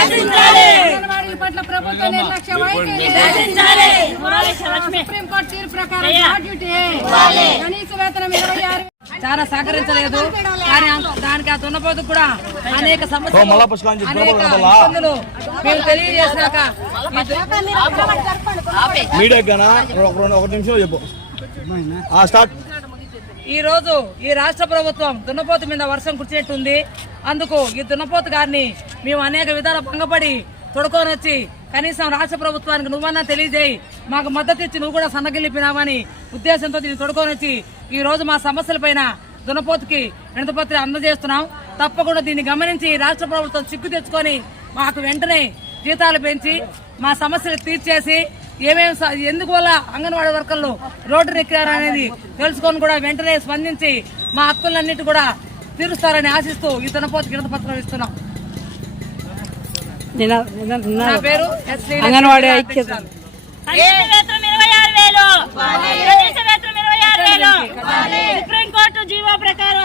అంగన్వాడీల పట్ల ప్రభుత్వ నిర్లక్ష్య వైఖరి, సుప్రీంకోర్టు తీర్పు ప్రకారం గ్రాడ్యుటీ, కనీస వేతనం 26 చాలా సహకరించలేదు. కానీ దానికి ఆ దున్నపోతు కూడా అనేక సమస్యలు, అనేక ఇబ్బందులు మేము తెలియజేసినాక ఈ రోజు ఈ రాష్ట్ర ప్రభుత్వం దున్నపోతు మీద వర్షం కురిచేట్టుంది. అందుకు ఈ దున్నపోతు గారిని మేము అనేక విధాలు భంగపడి తొడుకొని వచ్చి కనీసం రాష్ట్ర ప్రభుత్వానికి నువ్వన్నా తెలియజేయి, మాకు మద్దతు ఇచ్చి నువ్వు కూడా సన్నగిల్లిపినావని ఉద్దేశంతో దీన్ని తొడుకొని వచ్చి ఈ రోజు మా సమస్యలపైన దున్నపోతుకి వినతిపత్రం అందజేస్తున్నాం. తప్పకుండా దీన్ని గమనించి రాష్ట్ర ప్రభుత్వం చిక్కు తెచ్చుకొని మాకు వెంటనే జీతాలు పెంచి మా సమస్యలు తీర్చేసి ఎందుకు వల్ల అంగన్వాడీ వర్కర్లు రోడ్డు ఎక్కారు అనేది తెలుసుకొని కూడా వెంటనే స్పందించి మా హక్కులన్నిటి కూడా తీరుస్తారని ఆశిస్తూ ఈ దున్నపోతుకి వినతిపత్రం ఇస్తున్నాం. నా పేరు అంగన్వాడీ ఐక్యత. సుప్రీంకోర్టు జీవో ప్రకారం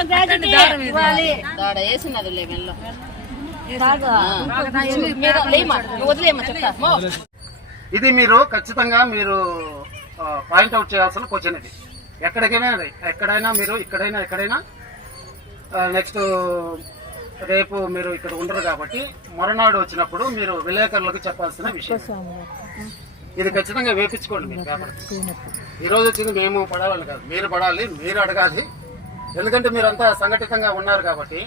ఇది మీరు ఖచ్చితంగా మీరు పాయింట్అవుట్ చేయాల్సిన క్వశ్చన్. ఇది ఎక్కడైనా మీరు ఎక్కడైనా నెక్స్ట్ రేపు మీరు ఇక్కడ ఉండరు కాబట్టి మరునాడు వచ్చినప్పుడు మీరు విలేకరులకు చెప్పాల్సిన విషయం ఇది. ఖచ్చితంగా వేపించుకోండి మీరు పేపర్. ఈరోజు వచ్చింది మేము పడాలని కాదు, మీరు పడాలి, మీరు అడగాలి. ఎందుకంటే మీరంతా సంఘటితంగా ఉన్నారు కాబట్టి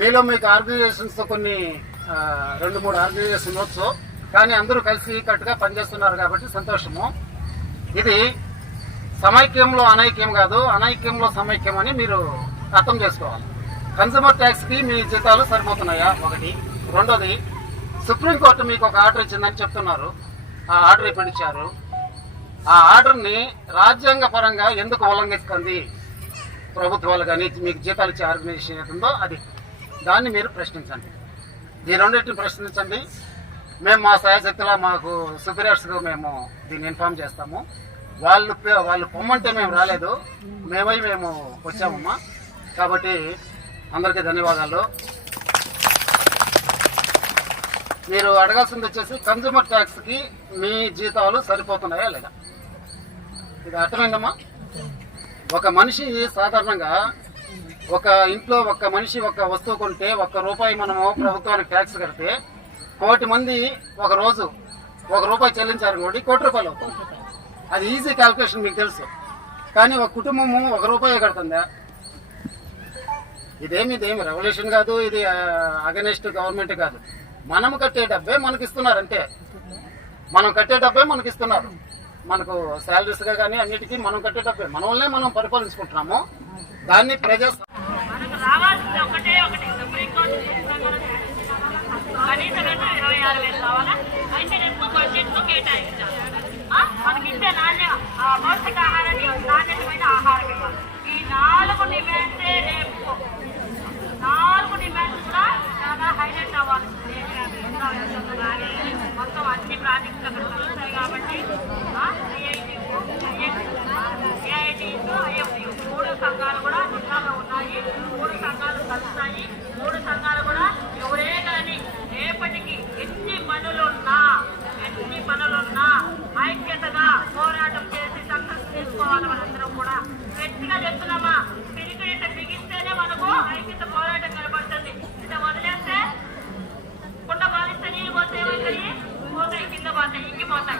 మీలో మీకు ఆర్గనైజేషన్స్తో కొన్ని 2-3 ఆర్గనైజేషన్ వచ్చు, కానీ అందరూ కలిసి కట్టుగా పనిచేస్తున్నారు కాబట్టి సంతోషము. ఇది సమైక్యంలో అనైక్యం కాదు, అనైక్యంలో సమైక్యం అని మీరు అర్థం చేసుకోవాలి. కన్స్యూమర్ ట్యాక్స్ కి మీ జీతాలు సరిపోతున్నాయా? ఒకటి. రెండోది, సుప్రీంకోర్టు మీకు ఒక ఆర్డర్ ఇచ్చిందని చెప్తున్నారు. ఆ ఆర్డర్ ఎప్పుడు ఇచ్చారు? ఆ ఆర్డర్ని రాజ్యాంగ పరంగా ఎందుకు ఉల్లంఘిస్తుంది ప్రభుత్వాలు కానీ మీకు జీతాలు ఇచ్చే ఆర్గనైజేషన్ ఏదో అది, దాన్ని మీరు ప్రశ్నించండి. ఈ రెండింటిని ప్రశ్నించండి. మేము మా సహాయశక్తిలో మాకు సుపీరియర్స్గా మేము దీన్ని ఇన్ఫార్మ్ చేస్తాము. వాళ్ళు పొమ్మంటే మేము రాలేదు, మేము వచ్చామమ్మా. కాబట్టి అందరికీ ధన్యవాదాలు. మీరు అడగాల్సింది వచ్చేసి కన్స్యూమర్ ట్యాక్స్కి మీ జీతాలు సరిపోతున్నాయా లేదా? ఇది అర్థమైందమ్మా? ఒక మనిషి సాధారణంగా ఒక ఇంట్లో ఒక మనిషి ఒక వస్తువు కొంటే ₹1 మనము ప్రభుత్వానికి ట్యాక్స్ కడితే 1,000,000 మంది ఒక రోజు ₹1 చెల్లించారు కాబట్టి ₹1,00,00,000 అవుతుంది. అది ఈజీ క్యాల్కులేషన్, మీకు తెలుసు. కానీ ఒక కుటుంబము ₹1 కడుతుందా? ఇదేమి రెవల్యూషన్ కాదు, ఇది అగెనిస్ట్ గవర్నమెంట్ కాదు. మనం కట్టే డబ్బే మనకి ఇస్తున్నారు, అంతే. మనం కట్టే డబ్బే మనకి ఇస్తున్నారు. మనకు శాలరీస్ గా కానీ అన్నిటికీ మనం కట్టే డబ్బే, మన వల్లనే మనం పరిపాలించుకుంటున్నాము. దాన్ని ప్రజా నాలుగు డిమాండ్స్ కూడా చాలా హైలైట్ అవ్వాలి. మొత్తం అన్ని ప్రాజెక్టులు అక్కడ వస్తాయి కాబట్టి ఏఐటీస్ 3 సంఘాలు కూడా జిల్లాలో ఉన్నాయి. 3 సంఘాలు కలుస్తాయి. 3 సంఘాలు కూడా ఎవరే కానీ రేపటికి ఎన్ని పనులున్నా ఐక్యతగా పోరాటం చేసి సక్సెస్ తీసుకోవాలి. మనందరం కూడా గట్టిగా చెప్తున్నామా, పిరికిట బిగిస్తేనే మనకు ఐక్యత పోరాటం కనబడుతుంది. ఇట్లా వదిలేస్తే కుండ బాలిస్తే నీళ్ళు పోతే పోతాయి, కింద పోతాయి, ఇంకిపోతాయి.